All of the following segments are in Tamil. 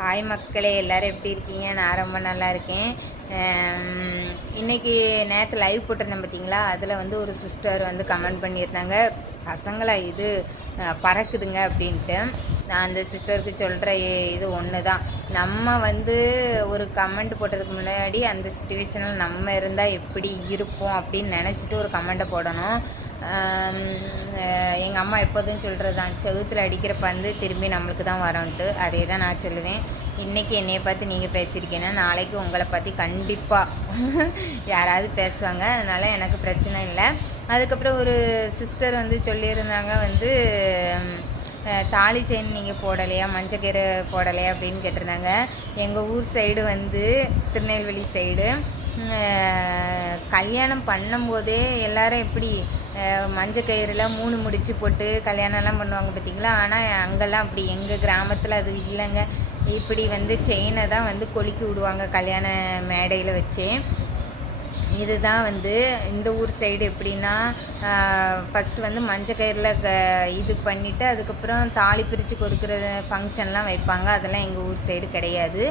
ஹாய் மக்களே, எல்லோரும் எப்படி இருக்கீங்க? நான் ரொம்ப நல்லா இருக்கேன். இன்றைக்கி நேற்று லைவ் போட்டிருந்தேன் பார்த்தீங்களா? அதில் வந்து ஒரு சிஸ்டர் வந்து கமெண்ட் பண்ணியிருந்தாங்க, பசங்களா இது பறக்குதுங்க அப்படின்ட்டு. நான் அந்த சிஸ்டருக்கு சொல்கிற இது ஒன்று தான். நம்ம வந்து ஒரு கமெண்ட் போட்டதுக்கு முன்னாடி அந்த சுச்சுவேஷனில் நம்ம இருந்தால் எப்படி இருப்போம் அப்படின்னு நினச்சிட்டு ஒரு கமெண்ட்டை போடணும். எங்கள் அம்மா எப்போதும் சொல்கிறது தான், செவுத்தில் அடிக்கிற பந்து திரும்பி நம்மளுக்கு தான் வரும்ன்ட்டு. அதே தான் நான் சொல்லுவேன். இன்றைக்கி என்னையை பார்த்து நீங்கள் பேசியிருக்கீங்கன்னா நாளைக்கு உங்களை பற்றி கண்டிப்பாக யாராவது பேசுவாங்க. அதனால் எனக்கு பிரச்சனை இல்லை. அதுக்கப்புறம் ஒரு சிஸ்டர் வந்து சொல்லியிருந்தாங்க, வந்து தாலி செயின் நீங்கள் போடலையா, மஞ்சக்கீரை போடலையா அப்படின்னு கேட்டிருந்தாங்க. எங்கள் ஊர் சைடு வந்து திருநெல்வேலி சைடு கல்யாணம் பண்ணும்போதே எல்லாரும் எப்படி மஞ்சக்கயிறில் 3 முடிச்சு போட்டு கல்யாணம்லாம் பண்ணுவாங்க பார்த்தீங்களா? ஆனால் அங்கெல்லாம் அப்படி எங்கள் கிராமத்தில் அது இல்லைங்க. இப்படி வந்து செயினை தான் வந்து கொலுக்கி விடுவாங்க கல்யாண மேடையில் வச்சு. இதுதான் வந்து இந்த ஊர் சைடு எப்படின்னா, ஃபஸ்ட்டு வந்து மஞ்சக்கயிறில் இது பண்ணிவிட்டு அதுக்கப்புறம் தாலி பிரித்து கொடுக்குற ஃபங்க்ஷன்லாம் வைப்பாங்க. அதெல்லாம் எங்கள் ஊர் சைடு கிடையாது.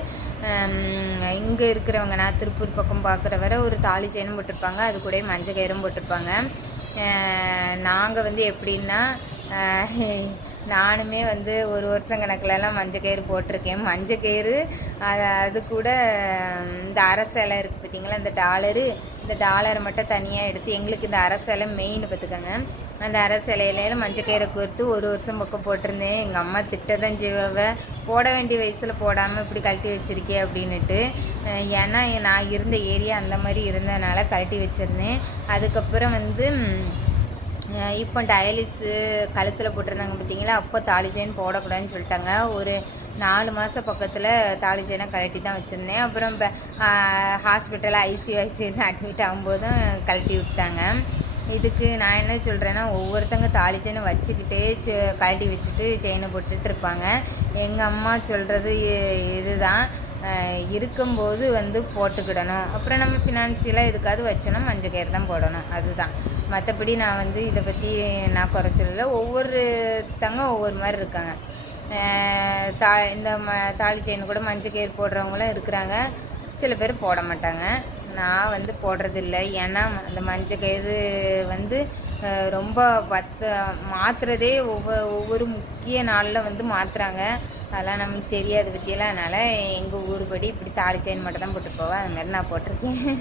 இங்கே இருக்கிறவங்க, நான் திருப்பூர் பக்கம் பார்க்குற வரை ஒரு தாலி செயினும் போட்டிருப்பாங்க, அது கூட மஞ்சக்கயிறும் போட்டிருப்பாங்க. நாங்கள் வந்து எப்படின்னா, நானுமே வந்து ஒரு வருஷம் கணக்கிலலாம் மஞ்சக்கயிறு போட்டிருக்கேன். மஞ்சக்கயிறு அது கூட இந்த அரசலை இருக்குது பார்த்தீங்களா, இந்த டாலரை மட்டும் தனியாக எடுத்து, எங்களுக்கு இந்த அரசலை மெயின் பார்த்துக்கோங்க. அந்த அரசலையில மஞ்சக்கயிறை கோர்த்து ஒரு வருஷம் பக்கம் போட்டிருந்தேன். எங்கள் அம்மா திட்டதான் செய்வாங்க, போட வேண்டிய வயசில் போடாமல் இப்படி கழட்டி வச்சுருக்கேன் அப்படின்ட்டு. ஏன்னா நான் இருந்த ஏரியா அந்த மாதிரி இருந்ததுனால கழட்டி வச்சுருந்தேன். அதுக்கப்புறம் வந்து இப்போ டயலிஸு கழுத்தில் போட்டிருந்தாங்க பார்த்தீங்களா, அப்போ தாலி செயின் போடக்கூடாதுன்னு சொல்லிட்டாங்க. ஒரு 4 மாதம் பக்கத்தில் தாலி செயினை கழட்டி தான் வச்சுருந்தேன். அப்புறம் இப்போ ஹாஸ்பிட்டலில் ஐசியூன்னு அட்மிட் ஆகும்போதும் கழட்டி விட்டாங்க. இதுக்கு நான் என்ன சொல்கிறேன்னா, ஒவ்வொருத்தங்க தாலி செயினை வச்சுக்கிட்டே கழட்டி வச்சுட்டு செயினை போட்டுட்டு இருப்பாங்க. எங்கள் அம்மா சொல்கிறது இதுதான், இருக்கும்போது வந்து போட்டுக்கிடணும். அப்புறம் நம்ம ஃபினான்சியலாக எதுக்காவது வச்சோன்னா மஞ்சக்கயிறு தான் போடணும். அதுதான். மற்றபடி நான் வந்து இதை பற்றி நான் குறை சொல்லலை. ஒவ்வொருத்தங்க ஒவ்வொரு மாதிரி இருக்காங்க. இந்த தாலி செயின் கூட மஞ்சக்கயிறு போடுறவங்களும் இருக்கிறாங்க, சில பேர் போட மாட்டாங்க. நான் வந்து போடுறதில்லை. ஏன்னா அந்த மஞ்சக்கயிறு வந்து ரொம்ப மாற்றுறதே ஒவ்வொரு முக்கிய நாளில் வந்து மாற்றுறாங்க. அதெல்லாம் நமக்கு தெரியாது பற்றியெல்லாம். அதனால் எங்கள் ஊர் படி இப்படி தாலி செயின் மட்டும் தான் போட்டு போவேன். அது மாதிரி நான் போட்டிருக்கேன்.